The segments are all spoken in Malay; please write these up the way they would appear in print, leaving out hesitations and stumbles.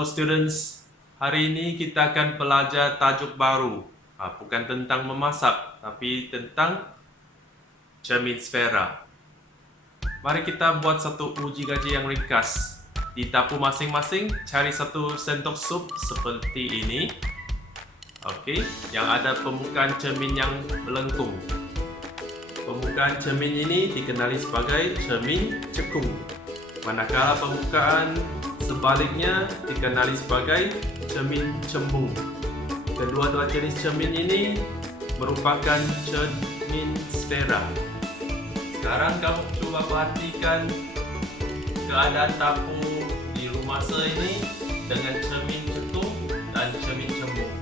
Hello students, hari ini kita akan belajar tajuk baru. Bukan tentang memasak, tapi tentang cermin sfera. Mari kita buat satu uji gaji yang ringkas. Di dapur masing-masing, cari satu sendok sup seperti ini. Okey, yang ada permukaan cermin yang melengkung. Permukaan cermin ini dikenali sebagai cermin cekung. Manakala permukaan sebaliknya dikenali sebagai cermin cembung. Kedua-dua jenis cermin ini merupakan cermin sfera. Sekarang kamu cuba perhatikan keadaan dapur di rumah saya ini dengan cermin cekung dan cermin cembung.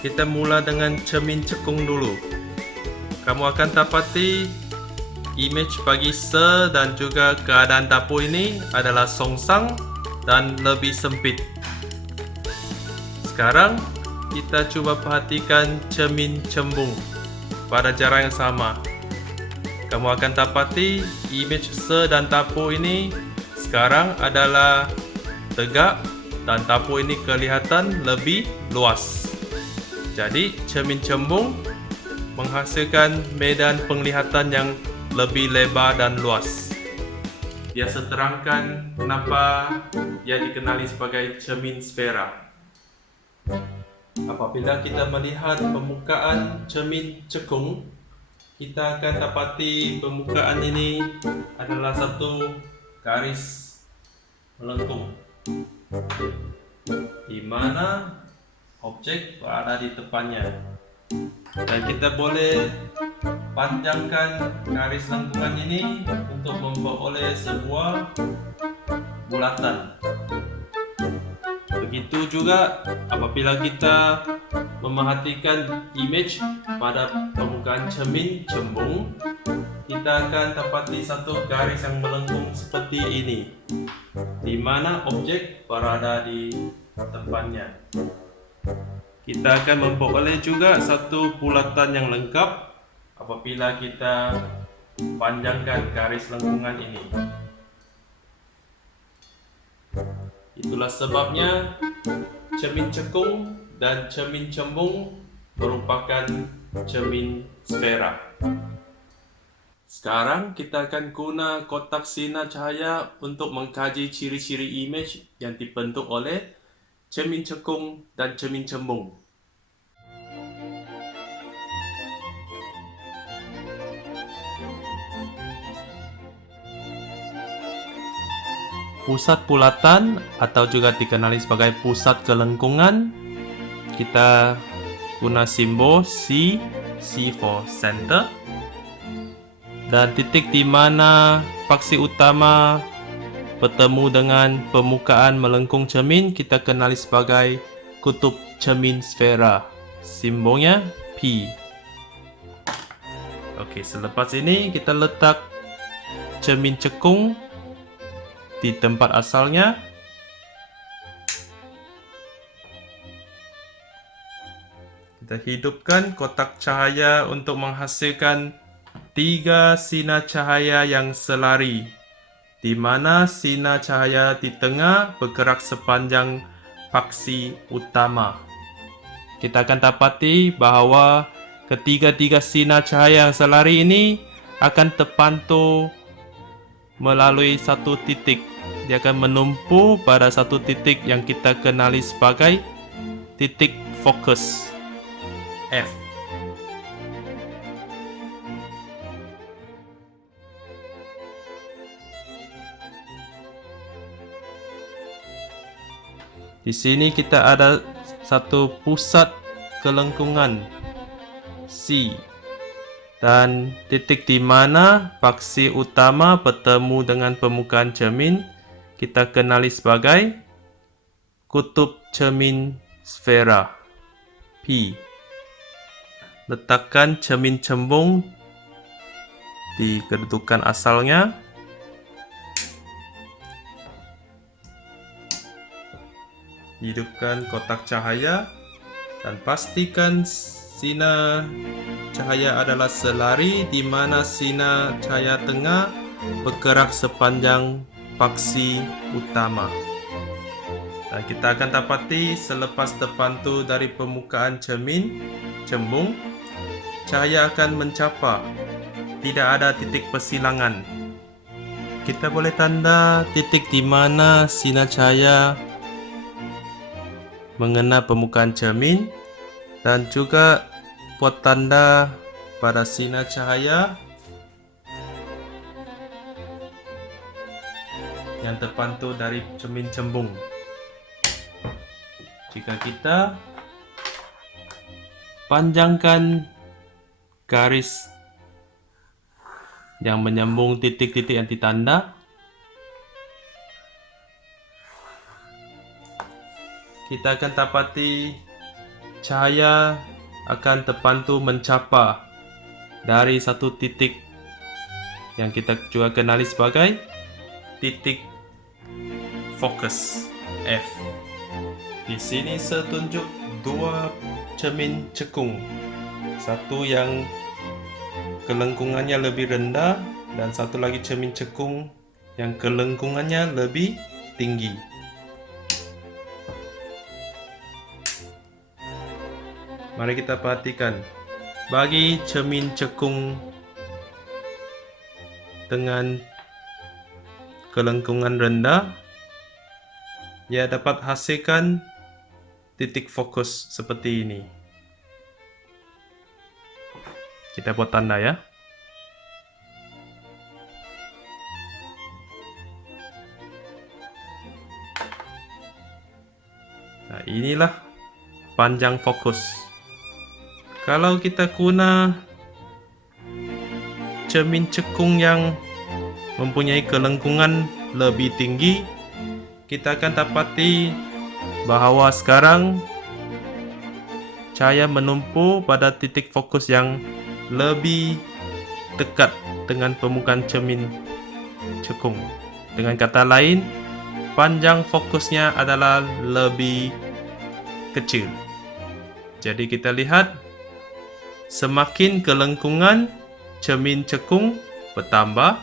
Kita mula dengan cermin cekung dulu. Kamu akan dapati image bagi se dan juga keadaan dapur ini adalah songsang dan lebih sempit. Sekarang kita cuba perhatikan cermin cembung pada jarak yang sama. Kamu akan dapati image se dan dapur ini sekarang adalah tegak dan dapur ini kelihatan lebih luas. Jadi cermin cembung menghasilkan medan penglihatan yang lebih lebar dan luas. Biasa terangkan kenapa ia dikenali sebagai cermin sfera. Apabila kita melihat permukaan cermin cekung, kita akan dapati permukaan ini adalah satu garis melengkung, di mana objek berada di depannya. Dan kita boleh panjangkan garis lengkungan ini untuk memperoleh sebuah bulatan. Begitu juga apabila kita memerhatikan image pada permukaan cermin cembung, kita akan dapati satu garis yang melengkung seperti ini, di mana objek berada di depannya. Kita akan memperoleh juga satu bulatan yang lengkap apabila kita panjangkan garis lengkungan ini. Itulah sebabnya cermin cekung dan cermin cembung merupakan cermin sfera. Sekarang kita akan guna kotak sinar cahaya untuk mengkaji ciri-ciri image yang dibentuk oleh cermin cekung dan cermin cembung. Pusat bulatan atau juga dikenali sebagai pusat kelengkungan, kita guna simbol C for center, dan titik di mana paksi utama bertemu dengan permukaan melengkung cermin kita kenali sebagai kutub cermin sfera. Simbolnya P. Okey, selepas ini kita letak cermin cekung di tempat asalnya. Kita hidupkan kotak cahaya untuk menghasilkan 3 sinar cahaya yang selari, di mana sinar cahaya di tengah bergerak sepanjang paksi utama. Kita akan dapati bahawa ketiga-tiga sinar cahaya yang selari ini akan terpantul melalui satu titik. Dia akan menumpu pada satu titik yang kita kenali sebagai titik fokus F. Di sini kita ada satu pusat kelengkungan C dan titik di mana paksi utama bertemu dengan permukaan cermin kita kenali sebagai kutub cermin sfera P. Letakkan cermin cembung di kedudukan asalnya. Hidupkan kotak cahaya dan pastikan sinar cahaya adalah selari di mana sinar cahaya tengah bergerak sepanjang paksi utama. Dan kita akan dapati selepas terpantul dari permukaan cermin cembung, cahaya akan mencapar. Tidak ada titik persilangan. Kita boleh tanda titik di mana sinar cahaya mengena permukaan cermin dan juga buat tanda pada sinar cahaya yang terpantul dari cermin cembung. Jika kita panjangkan garis yang menyambung titik-titik yang ditanda, kita akan dapati cahaya akan terpantul mencapar dari satu titik yang kita juga kenali sebagai titik fokus F. Di sini saya tunjuk dua cermin cekung, satu yang kelengkungannya lebih rendah dan satu lagi cermin cekung yang kelengkungannya lebih tinggi. Mari kita perhatikan. Bagi cermin cekung dengan kelengkungan rendah, ia dapat hasilkan titik fokus seperti ini. Kita buat tanda ya. Nah, inilah panjang fokus. Kalau kita guna cermin cekung yang mempunyai kelengkungan lebih tinggi, kita akan dapati bahawa sekarang cahaya menumpuk pada titik fokus yang lebih dekat dengan permukaan cermin cekung. Dengan kata lain, panjang fokusnya adalah lebih kecil. Jadi kita lihat, semakin kelengkungan cermin cekung bertambah,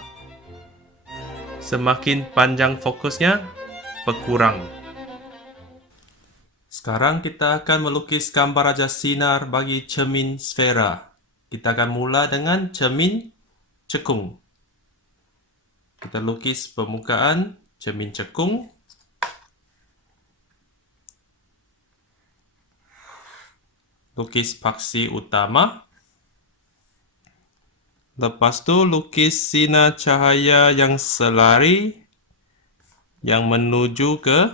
semakin panjang fokusnya berkurang. Sekarang kita akan melukis gambar raja sinar bagi cermin sfera. Kita akan mula dengan cermin cekung. Kita lukis permukaan cermin cekung. Lukis paksi utama. Lepas tu lukis sinar cahaya yang selari yang menuju ke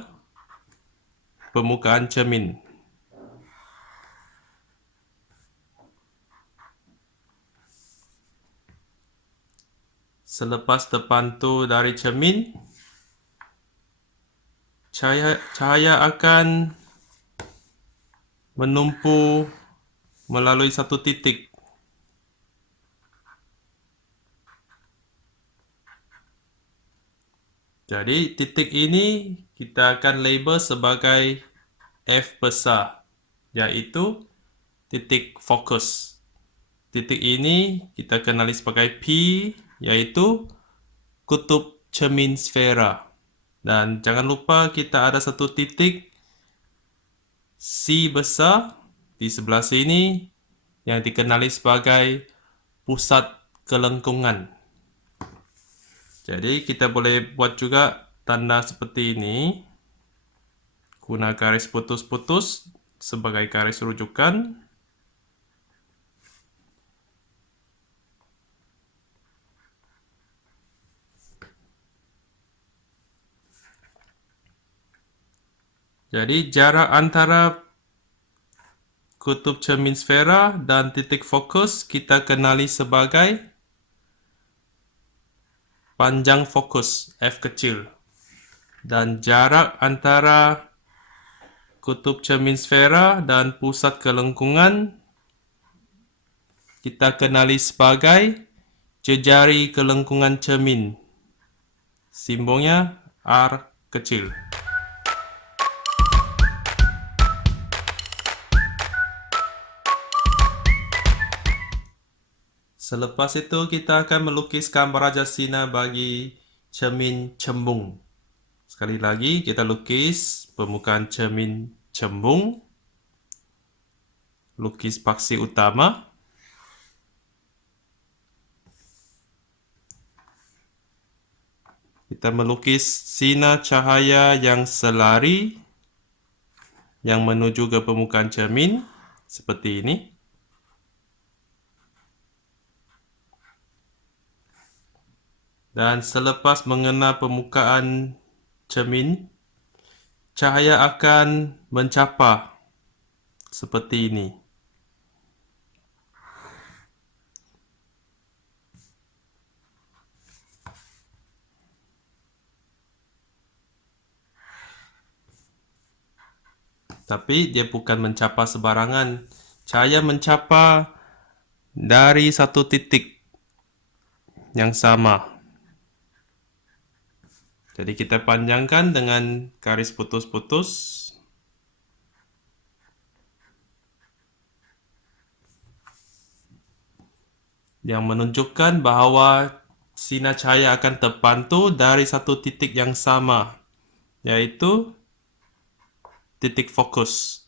permukaan cermin. Selepas terpantul dari cermin, cahaya akan menumpuk melalui satu titik. Jadi titik ini kita akan label sebagai F besar, yaitu titik fokus. Titik ini kita kenali sebagai P, yaitu kutub cermin sfera. Dan jangan lupa kita ada satu titik C besar di sebelah sini yang dikenali sebagai pusat kelengkungan. Jadi kita boleh buat juga tanda seperti ini. Guna garis putus-putus sebagai garis rujukan. Jadi jarak antara kutub cermin sfera dan titik fokus kita kenali sebagai panjang fokus F kecil. Dan jarak antara kutub cermin sfera dan pusat kelengkungan kita kenali sebagai jejari kelengkungan cermin. Simbolnya R kecil. Selepas itu kita akan melukis gambar raja sinar bagi cermin cembung. Sekali lagi kita lukis permukaan cermin cembung, lukis paksi utama, kita melukis sinar cahaya yang selari yang menuju ke permukaan cermin seperti ini. Dan selepas mengenal permukaan cermin, cahaya akan mencapar seperti ini. Tapi dia bukan mencapar sembarangan. Cahaya mencapar dari satu titik yang sama. Jadi kita panjangkan dengan garis putus-putus. Yang menunjukkan bahawa sinar cahaya akan terpantul dari satu titik yang sama, yaitu titik fokus.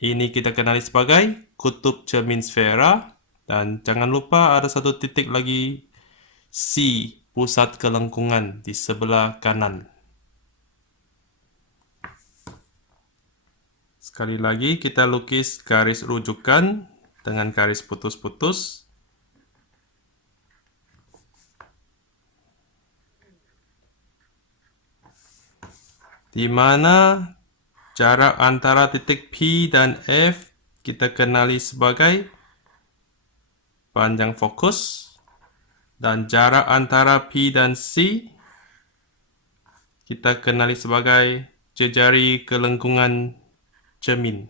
Ini kita kenali sebagai kutub cermin sfera. Dan jangan lupa ada satu titik lagi, C, pusat kelengkungan di sebelah kanan. Sekali lagi kita lukis garis rujukan dengan garis putus-putus. Di mana jarak antara titik P dan F kita kenali sebagai panjang fokus, dan jarak antara P dan C kita kenali sebagai jejari kelengkungan cermin.